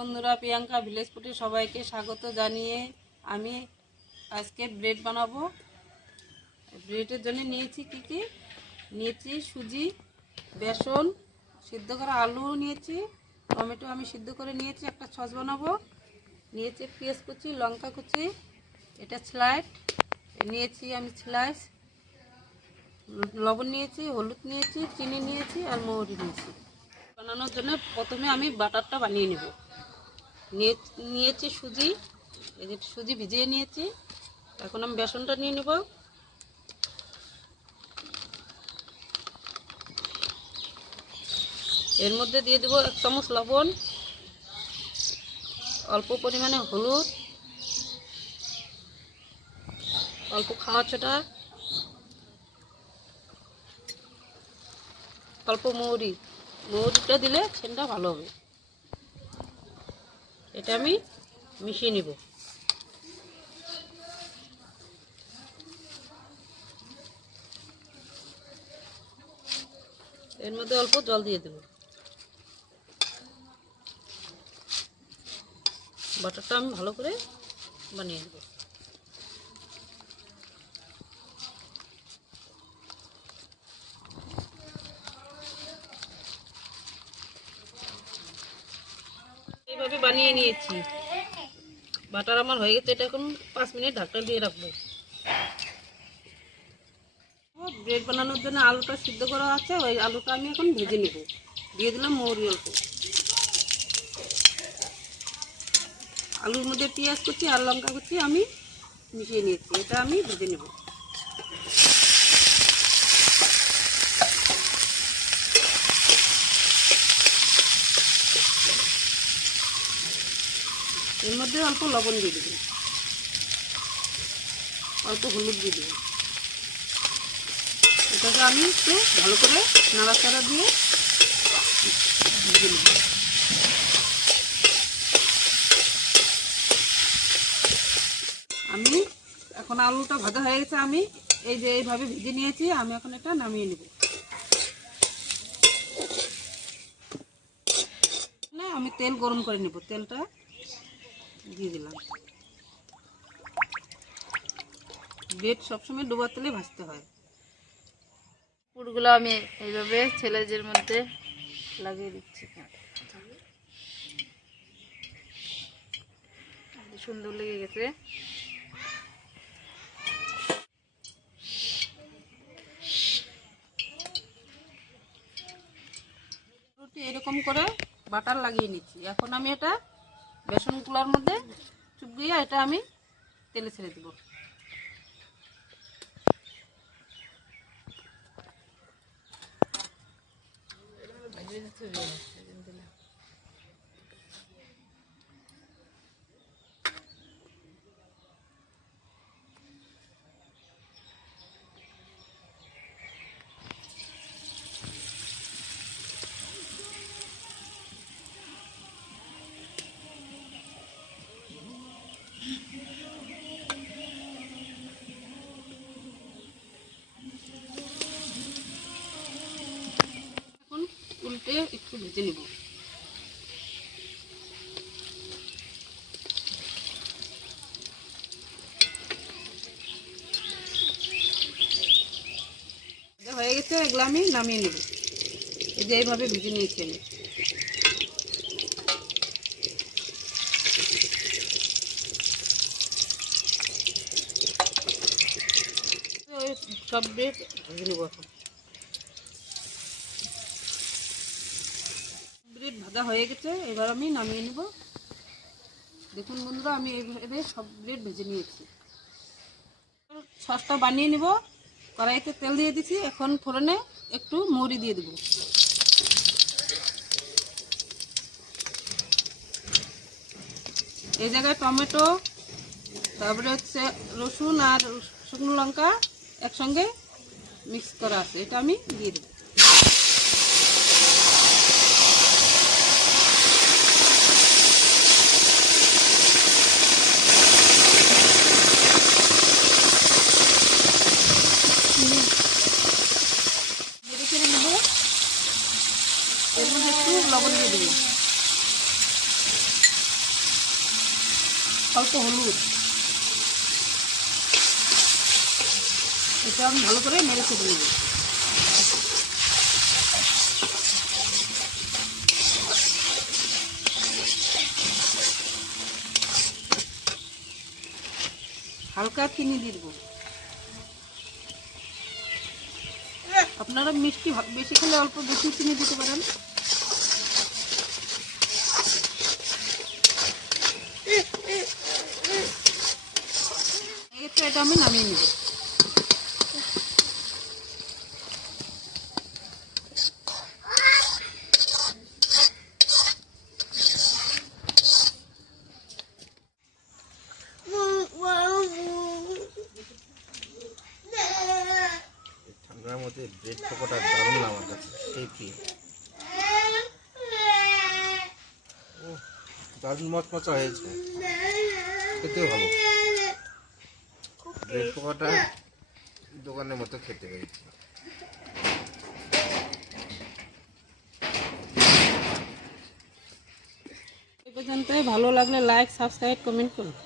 বন্ধুরা, প্রিয়াঙ্কা ভিলেজ ফুডে সবাইকে স্বাগত জানিয়ে আমি আজকে ব্রেড বানাবো। ব্রেডের জন্য নিয়েছি কি নিয়েছি সুজি, বেসন, সিদ্ধ করা আলু নিয়েছি, টমেটো আমি সিদ্ধ করে নিয়েছি, একটা সস বানাবো। নিয়েছি পেঁয়াজ কুচি, লঙ্কা কুচি, এটা স্লাইড নিয়েছি আমি স্লাইস, লবণ নিয়েছি, হলুদ নিয়েছি, চিনি নিয়েছি আর মৌরি নিয়েছি। বানানোর জন্য প্রথমে আমি বাটারটা বানিয়ে নেব। নিয়েছি সুজি, এই যে সুজি ভিজিয়ে নিয়েছি। এখন আমি বেসনটা নিয়ে নেব। এর মধ্যে দিয়ে দেবো 1 চামচ লবণ, অল্প পরিমাণে হলুদ, অল্প খাওয়া ছোটা, অল্প মৌরিটা দিলে সেটা ভালো হবে। এটা আমি মিশিয়ে নিব। এর মধ্যে অল্প জল দিয়ে দেব। বাটারটা আমি ভালো করে বানিয়ে নেব। এইভাবে বানিয়ে নিয়েছি। বাটার আমার হয়ে গেছে। এটা এখন 5 মিনিট ঢাকনা দিয়ে রাখবো। ব্রেড বানানোর জন্য আলুটা সিদ্ধ করা আছে, ওই আলুটা আমি এখন ভেজে নেব। দিয়ে দিলাম মৌরি অল্প। আলুর মধ্যে পেঁয়াজ কুচি আর লঙ্কা কুচি আমি মিশিয়ে নিয়েছি, এটা আমি ভেজে নেব। এর মধ্যে অল্প লবণ দিয়ে দেবেন, অল্প হলুদ দিয়ে দেবেন। এটাকে আমি একটু ভালো করে নাড়াচাড়া দিয়ে ভেজে নেব। আমি এখন আলুটা ভাজা হয়ে গেছে, আমি এই যে এইভাবে ভেজে নিয়েছি, আমি এখন এটা নামিয়ে নেব। আমি তেল গরম করে নেব, তেলটা দিয়ে দিলাম। ব্রেড সবসময় ডোবা তেলে ভাজতে হয়। পুরগুলো আমি এইভাবে ছেলেদের মধ্যে লাগিয়ে দিচ্ছি। সুন্দর লেগে গেছে। এরকম করে বাটার লাগিয়ে নিচ্ছি। এখন আমি এটা বেসনগুলোর মধ্যে চুবিয়ে এটা আমি তেলে ছেড়ে দেব। এখন উল্টে একটু ভেজে নেব। হয়ে গেছে, এগুলো আমি নামিয়ে নেব। এই যে এইভাবে ভেজে নিয়েছি আমি। সব ব্রেড ভেজে নেব। এখন ব্রেড ভাজা হয়ে গেছে, এবার আমি নামিয়ে নেব। দেখুন বন্ধুরা, আমি এইভাবে সব ব্রেড ভেজে নিয়েছি। সসটা বানিয়ে নেব। কড়াইতে তেল দিয়ে দিচ্ছি, এখন ফোড়নে একটু মৌরি দিয়ে দেব। এই জায়গায় টমেটো, তারপরে হচ্ছে রসুন আর শুকনো লঙ্কা একসঙ্গে মিক্স করা আছে, এটা আমি দিয়ে দেব। নেড়ে চেড়ে নেব। এর মধ্যে একটু লবণ দিয়ে দেবো। অল্প হলুদ, এটা আমি ভালো করে নেড়ে চেড়ে নেব। হালকা চিনি দিয়ে দেবো। আপনারা মিষ্টি বেশি খেলে অল্প বেশি চিনি দিতে পারেন। এটা আমি নামিয়ে নেব। ঠান্ডার মধ্যে ব্রেড পকোড়া দারুণ না আমার কাছে, সেই প্রিয়। ও দারুণ মচমচা হয়েছে, খেতেও ভালো। ব্রেড পকোড়া দোকানের মতো খেতে হয়েছে। এই পর্যন্ত ভালো লাগলে লাইক, সাবস্ক্রাইব, কমেন্ট করুন।